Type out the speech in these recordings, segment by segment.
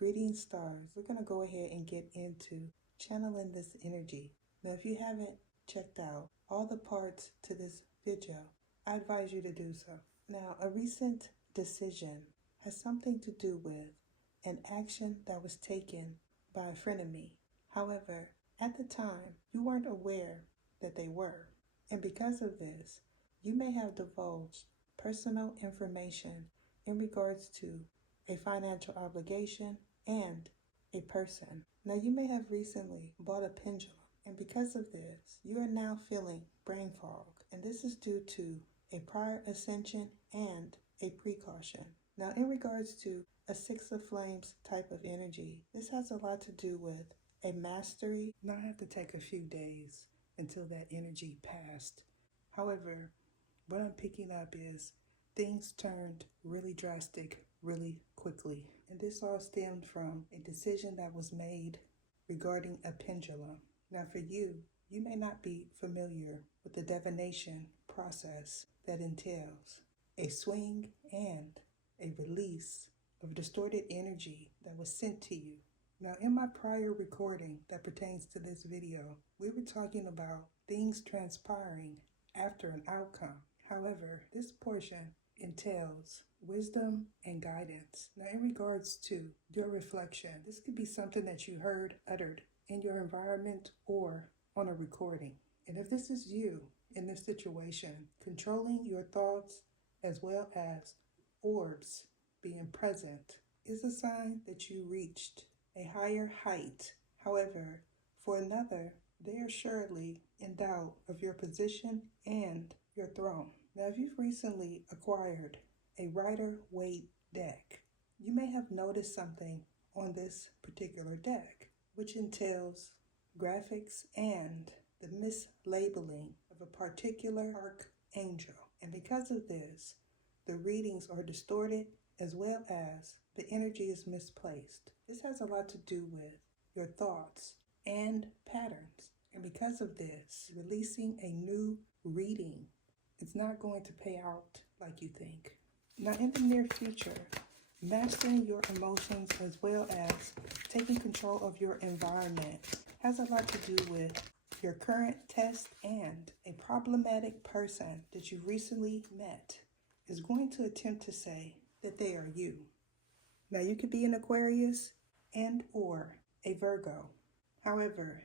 Greetings, stars. We're going to go ahead and get into channeling this energy. Now, if you haven't checked out all the parts to this video, I advise you to do so. Now, a recent decision has something to do with an action that was taken by a friend of me. However, at the time, you weren't aware that they were. And because of this, you may have divulged personal information in regards to a financial obligation and a person. Now, you may have recently bought a pendulum, and because of this, you are now feeling brain fog, and this is due to a prior ascension and a precaution. Now, in regards to a Six of Flames type of energy, this has a lot to do with a mastery. Now, I have to take a few days until that energy passed. However, what I'm picking up is things turned really drastic really quickly. And this all stemmed from a decision that was made regarding a pendulum. Now for you, you may not be familiar with the divination process that entails a swing and a release of distorted energy that was sent to you. Now in my prior recording that pertains to this video, we were talking about things transpiring after an outcome. However, this portion entails wisdom and guidance. Now, in regards to your reflection, this could be something that you heard uttered in your environment or on a recording. And if this is you in this situation, controlling your thoughts as well as orbs being present is a sign that you reached a higher height. However, for another, they are surely in doubt of your position and your throne. Now, if you've recently acquired a Rider-Waite deck, you may have noticed something on this particular deck, which entails graphics and the mislabeling of a particular archangel. And because of this, the readings are distorted as well as the energy is misplaced. This has a lot to do with your thoughts and patterns. And because of this, releasing a new reading, it's not going to pay out like you think. Now, in the near future, mastering your emotions as well as taking control of your environment has a lot to do with your current test, and a problematic person that you recently met is going to attempt to say that they are you. Now, you could be an Aquarius and or a Virgo. However,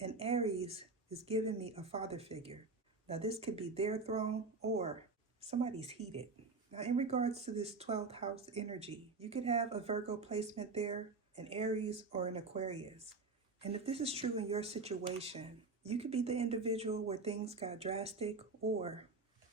an Aries is giving me a father figure. Now, this could be their throne or somebody's heated. Now, in regards to this 12th house energy, you could have a Virgo placement there, an Aries, or an Aquarius. And if this is true in your situation, you could be the individual where things got drastic, or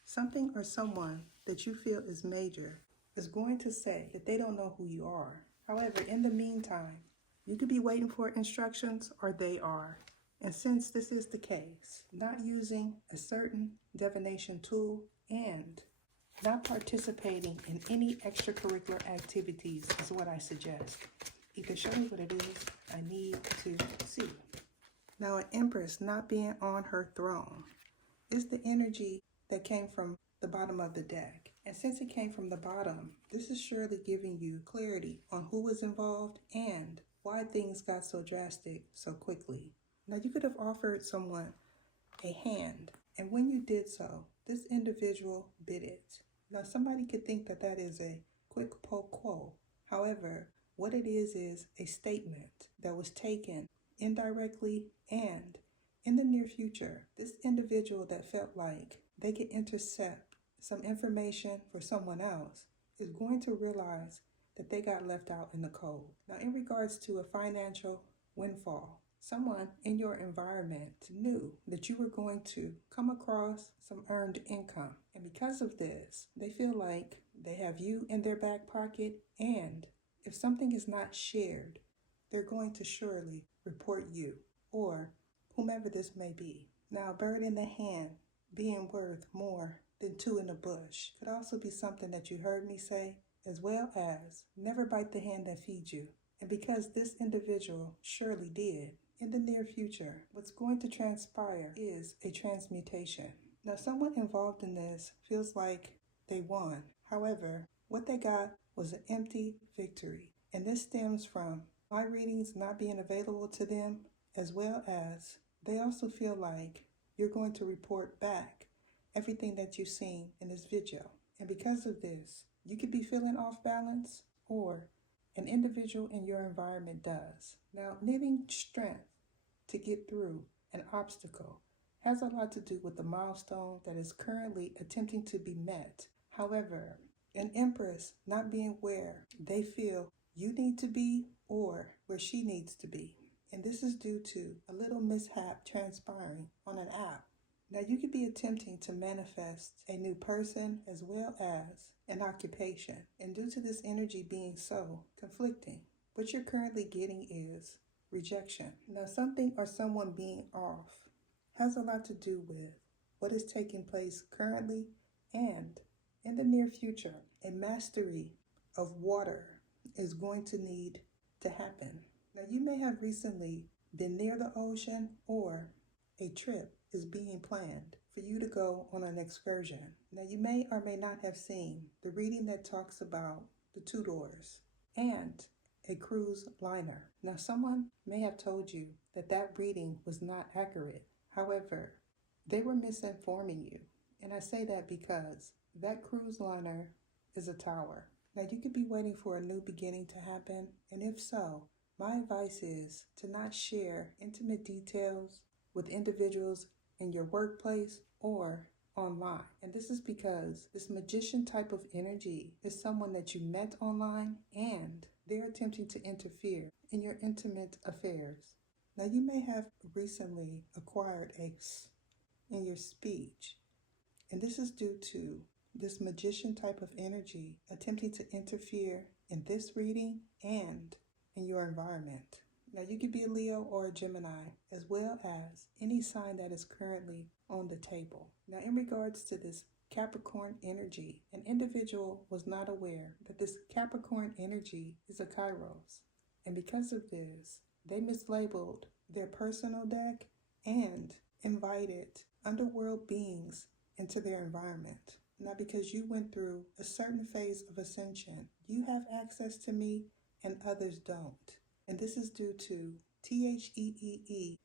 something or someone that you feel is major is going to say that they don't know who you are. However, in the meantime, you could be waiting for instructions, or they are. And since this is the case, not using a certain divination tool and not participating in any extracurricular activities is what I suggest. Either show me what it is I need to see. Now, an Empress not being on her throne is the energy that came from the bottom of the deck. And since it came from the bottom, this is surely giving you clarity on who was involved and why things got so drastic so quickly. Now, you could have offered someone a hand, and when you did so, this individual bit it. Now, somebody could think that that is a quid pro quo. However, what it is a statement that was taken indirectly, and in the near future, this individual that felt like they could intercept some information for someone else is going to realize that they got left out in the cold. Now, in regards to a financial windfall, someone in your environment knew that you were going to come across some earned income. And because of this, they feel like they have you in their back pocket. And if something is not shared, they're going to surely report you or whomever this may be. Now, a bird in the hand being worth more than two in the bush could also be something that you heard me say, as well as never bite the hand that feeds you. And because this individual surely did, in the near future, what's going to transpire is a transmutation. Now, someone involved in this feels like they won. However, what they got was an empty victory. And this stems from my readings not being available to them, as well as they also feel like you're going to report back everything that you've seen in this video. And because of this, you could be feeling off balance, or an individual in your environment does. Now, needing strength to get through an obstacle has a lot to do with the milestone that is currently attempting to be met. However, an empress not being where they feel you need to be or where she needs to be. And this is due to a little mishap transpiring on an app. Now, you could be attempting to manifest a new person as well as an occupation. And due to this energy being so conflicting, what you're currently getting is rejection. Now, something or someone being off has a lot to do with what is taking place currently and in the near future. A mastery of water is going to need to happen. Now, you may have recently been near the ocean, or a trip is being planned for you to go on an excursion. Now, you may or may not have seen the reading that talks about the two doors and a cruise liner. Now, someone may have told you that that reading was not accurate. However, they were misinforming you. And I say that because that cruise liner is a tower. Now, you could be waiting for a new beginning to happen. And if so, my advice is to not share intimate details with individuals in your workplace or online. And this is because this magician type of energy is someone that you met online, and they're attempting to interfere in your intimate affairs. Now, you may have recently acquired ace in your speech, and this is due to this magician type of energy attempting to interfere in this reading and in your environment. Now, you could be a Leo or a Gemini, as well as any sign that is currently on the table. Now, in regards to this Capricorn energy, an individual was not aware that this Capricorn energy is a Kairos. And because of this, they mislabeled their personal deck and invited underworld beings into their environment. Now, because you went through a certain phase of ascension, you have access to me and others don't. And this is due to THEEEGOD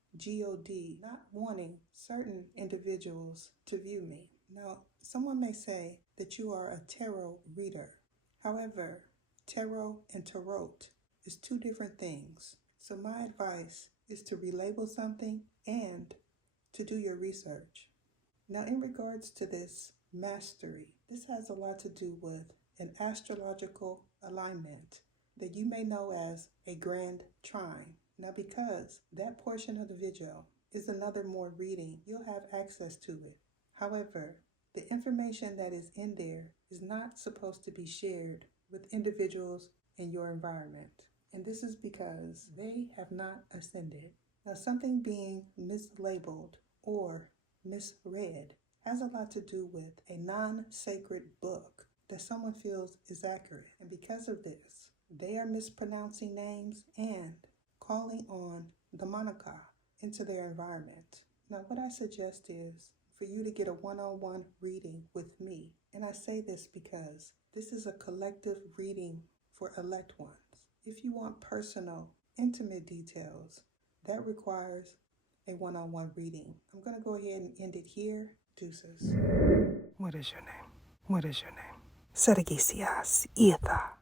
not wanting certain individuals to view me. Now, someone may say that you are a tarot reader. However, tarot and tarot is two different things. So my advice is to relabel something and to do your research. Now, in regards to this mastery, this has a lot to do with an astrological alignment that you may know as a grand trine. Now, because that portion of the video is another more reading, you'll have access to it. However, the information that is in there is not supposed to be shared with individuals in your environment. And this is because they have not ascended. Now, something being mislabeled or misread has a lot to do with a non-sacred book that someone feels is accurate. And because of this, they are mispronouncing names and calling on the Monica into their environment. Now, what I suggest is for you to get a one-on-one reading with me. And I say this because this is a collective reading for elect ones. If you want personal, intimate details, that requires a one-on-one reading. I'm going to go ahead and end it here. Deuces. What is your name? What is your name? Saragisias Ietha.